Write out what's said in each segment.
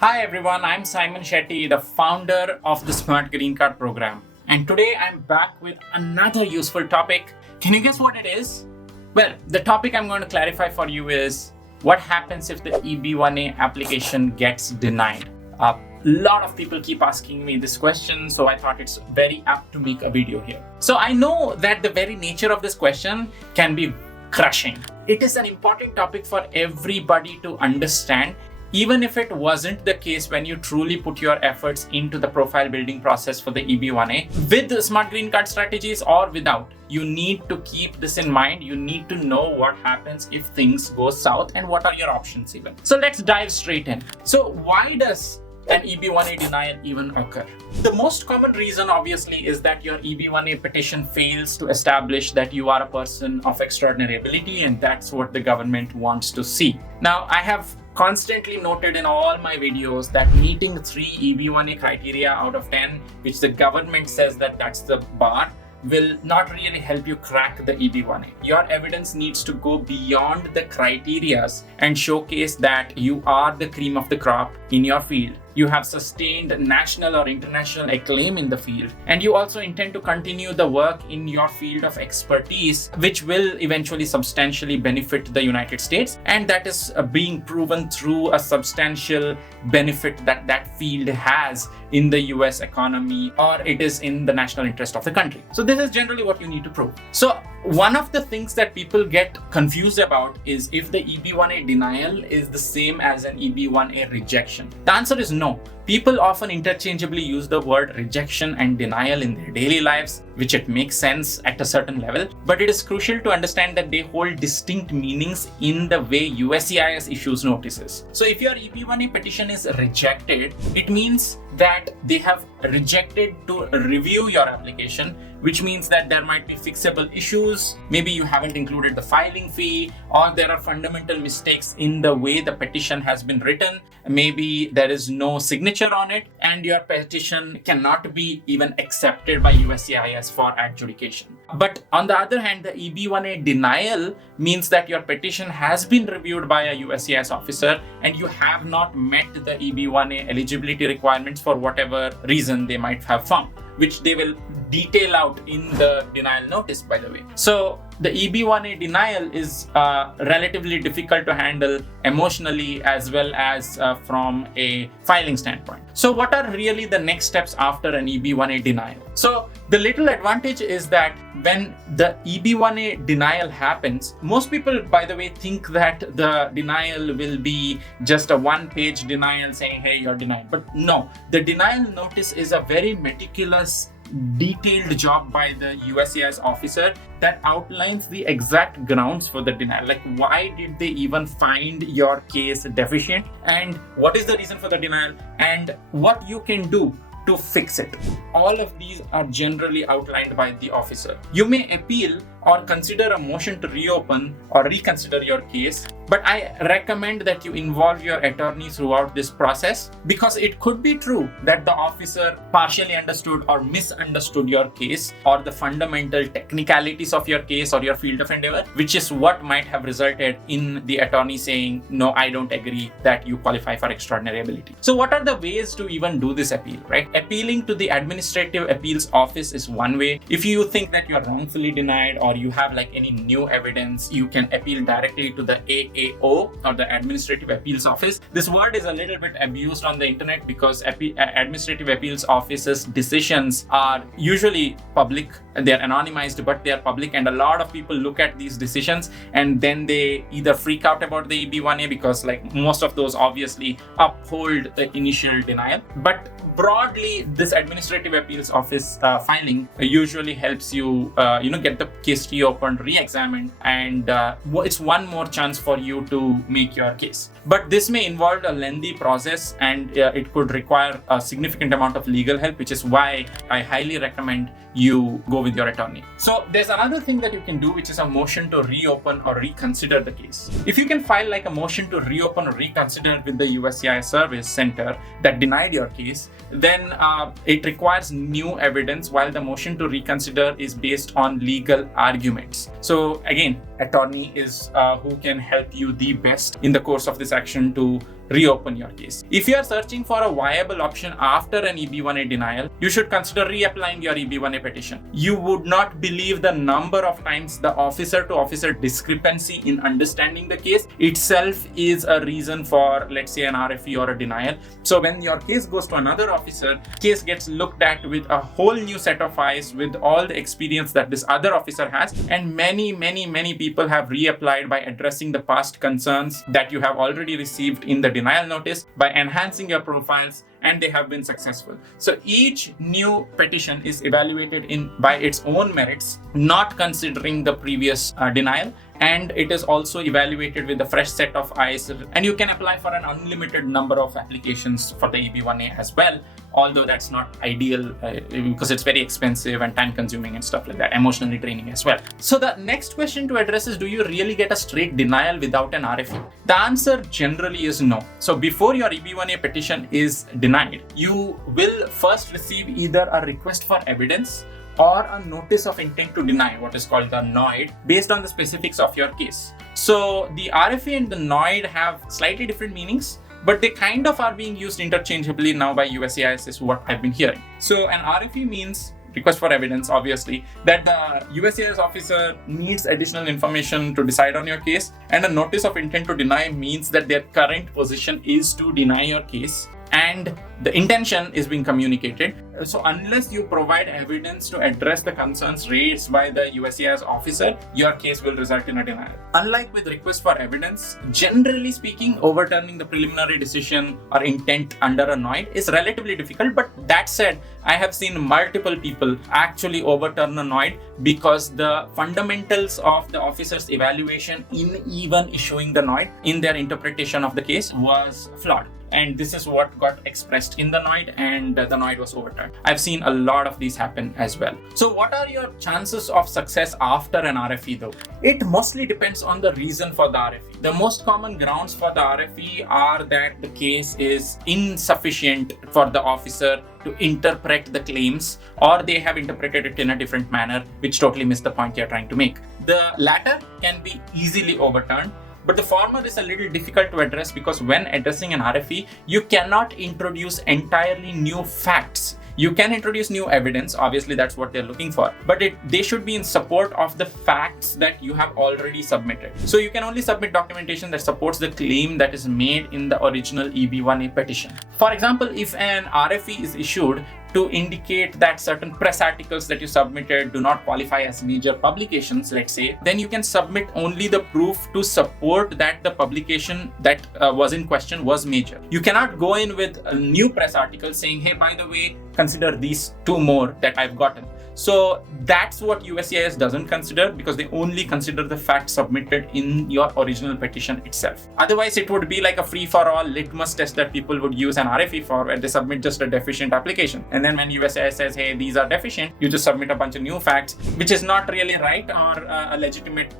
Hi everyone, I'm Saiman Shetty, the founder of the Smart Green Card program. And today I'm back with another useful topic. Can you guess what it is? Well, the topic I'm going to clarify for you is what happens if the EB1A application gets denied. A lot of people keep asking me this question, so I thought it's very apt to make a video here. So I know that the very nature of this question can be crushing. It is an important topic for everybody to understand, even if it wasn't the case when you truly put your efforts into the profile building process for the EB1A. With the Smart Green Card strategies or without, you need to keep this in mind. You need to know what happens if things go south and what are your options even. So let's dive straight in. So why does an EB1A denial even occur? The most common reason obviously is that your EB1A petition fails to establish that you are a person of extraordinary ability, and that's what the government wants to see. Now, I have constantly noted in all my videos that meeting 3 EB1A criteria out of 10, which the government says that that's the bar, will not really help you crack the EB1A. Your evidence needs to go beyond the criterias and showcase that you are the cream of the crop in your field. You have sustained national or international acclaim in the field, and you also intend to continue the work in your field of expertise, which will eventually substantially benefit the United States, and that is being proven through a substantial benefit that that field has in the US economy, or it is in the national interest of the country. So this is generally what you need to prove. So one of the things that people get confused about is if the EB1A denial is the same as an EB1A rejection. The answer is no. People often interchangeably use the word rejection and denial in their daily lives, which it makes sense at a certain level, but it is crucial to understand that they hold distinct meanings in the way USCIS issues notices. So if your EB1A petition is rejected, it means that they have rejected to review your application, which means that there might be fixable issues. Maybe you haven't included the filing fee, or there are fundamental mistakes in the way the petition has been written. Maybe there is no signature on it, and your petition cannot be even accepted by USCIS for adjudication. But on the other hand, the EB1A denial means that your petition has been reviewed by a USCIS officer and you have not met the EB1A eligibility requirements for whatever reason they might have found, which they will detail out in the denial notice, by the way. So the EB1A denial is relatively difficult to handle emotionally as well as from a filing standpoint. So what are really the next steps after an EB1A denial? So the little advantage is that when the EB1A denial happens, most people, by the way, think that the denial will be just a one-page denial saying, hey, you're denied. But no, the denial notice is a very meticulous, detailed job by the USCIS officer that outlines the exact grounds for the denial. Like, why did they even find your case deficient, and what is the reason for the denial, and what you can do to fix it. All of these are generally outlined by the officer. You may appeal or consider a motion to reopen or reconsider your case, but I recommend that you involve your attorney throughout this process, because it could be true that the officer partially understood or misunderstood your case or the fundamental technicalities of your case or your field of endeavor, which is what might have resulted in the attorney saying, no, I don't agree that you qualify for extraordinary ability. So what are the ways to even do this appeal, right? Appealing to the Administrative Appeals Office is one way. If you think that you are wrongfully denied or you have like any new evidence, you can appeal directly to the AAO or the Administrative Appeals Office. This word is a little bit abused on the internet because Administrative Appeals Office's decisions are usually public. They're anonymized, but they're public, and a lot of people look at these decisions and then they either freak out about the EB1A because like most of those obviously uphold the initial denial. But broadly, this Administrative Appeals Office filing usually helps you, get the case reopened, re-examined, and it's one more chance for you to make your case. But this may involve a lengthy process, and it could require a significant amount of legal help, which is why I highly recommend you go with your attorney. So there's another thing that you can do, which is a motion to reopen or reconsider the case. If you can file like a motion to reopen or reconsider with the USCIS Service Center that denied your case, then it requires new evidence, while the motion to reconsider is based on legal arguments. So again, attorney is who can help you the best in the course of this action to reopen your case. If you are searching for a viable option after an EB1A denial, you should consider reapplying your EB1A petition. You would not believe the number of times the officer to officer discrepancy in understanding the case itself is a reason for, let's say, an RFE or a denial. So when your case goes to another officer, case gets looked at with a whole new set of eyes with all the experience that this other officer has, and many people have reapplied by addressing the past concerns that you have already received in the denial notice by enhancing your profiles, and they have been successful. So each new petition is evaluated by its own merits, not considering the previous denial, and it is also evaluated with a fresh set of eyes, and you can apply for an unlimited number of applications for the EB1A as well, although that's not ideal because it's very expensive and time consuming and stuff like that, emotionally draining as well. So the next question to address is, do you really get a straight denial without an RFE? The answer generally is no. So before your EB1A petition is denied, you will first receive either a request for evidence or a notice of intent to deny, what is called the NOID, based on the specifics of your case. So the RFE and the NOID have slightly different meanings, but they kind of are being used interchangeably now by USCIS, is what I've been hearing. So an RFE means request for evidence, obviously, that the USCIS officer needs additional information to decide on your case, and a notice of intent to deny means that their current position is to deny your case and the intention is being communicated. So unless you provide evidence to address the concerns raised by the USCIS officer, your case will result in a denial. Unlike with request for evidence, generally speaking, overturning the preliminary decision or intent under a NOID is relatively difficult. But that said, I have seen multiple people actually overturn a NOID because the fundamentals of the officer's evaluation in even issuing the NOID in their interpretation of the case was flawed. And this is what got expressed in the NOID, and the NOID was overturned. I've seen a lot of these happen as well. So what are your chances of success after an RFE though? It mostly depends on the reason for the RFE. The most common grounds for the RFE are that the case is insufficient for the officer to interpret the claims, or they have interpreted it in a different manner, which totally missed the point you're trying to make. The latter can be easily overturned, but the former is a little difficult to address because when addressing an RFE, you cannot introduce entirely new facts. You can introduce new evidence, obviously that's what they're looking for, but they should be in support of the facts that you have already submitted. So you can only submit documentation that supports the claim that is made in the original EB1A petition. For example, if an RFE is issued to indicate that certain press articles that you submitted do not qualify as major publications, let's say, then you can submit only the proof to support that the publication that was in question was major. You cannot go in with a new press article saying, hey, by the way, consider these two more that I've gotten. So that's what USCIS doesn't consider, because they only consider the facts submitted in your original petition itself. Otherwise, it would be like a free-for-all litmus test that people would use an RFE for, where they submit just a deficient application. And then when USCIS says, hey, these are deficient, you just submit a bunch of new facts, which is not really right or a legitimate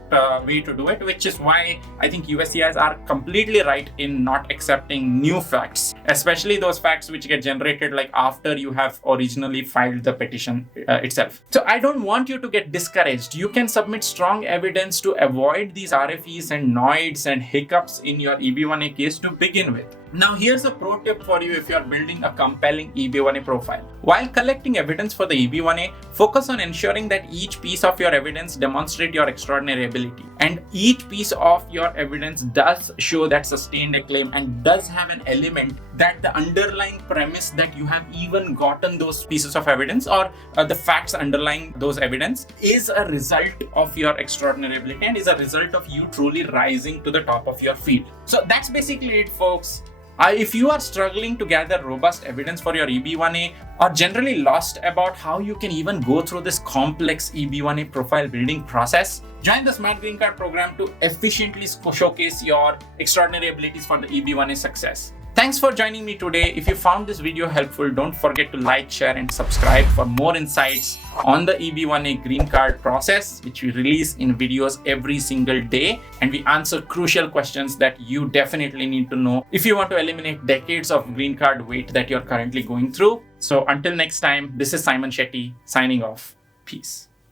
way to do it, which is why I think USCIS are completely right in not accepting new facts, especially those facts which get generated like after you have originally filed the petition itself. So I don't want you to get discouraged. You can submit strong evidence to avoid these RFEs and NOIDs and hiccups in your EB1A case to begin with. Now here's a pro tip for you if you're building a compelling EB1A profile. While collecting evidence for the EB1A, focus on ensuring that each piece of your evidence demonstrates your extraordinary ability. And each piece of your evidence does show that sustained a claim and does have an element that the underlying premise that you have even gotten those pieces of evidence or the facts underlying those evidence is a result of your extraordinary ability and is a result of you truly rising to the top of your field. So that's basically it, folks. If you are struggling to gather robust evidence for your EB1A or generally lost about how you can even go through this complex EB1A profile building process, join the Smart Green Card program to efficiently showcase your extraordinary abilities for the EB1A success. Thanks for joining me today. If you found this video helpful, don't forget to like, share, and subscribe for more insights on the EB1A Green Card process, which we release in videos every single day. And we answer crucial questions that you definitely need to know if you want to eliminate decades of green card wait that you're currently going through. So until next time, this is Saiman Shetty signing off. Peace.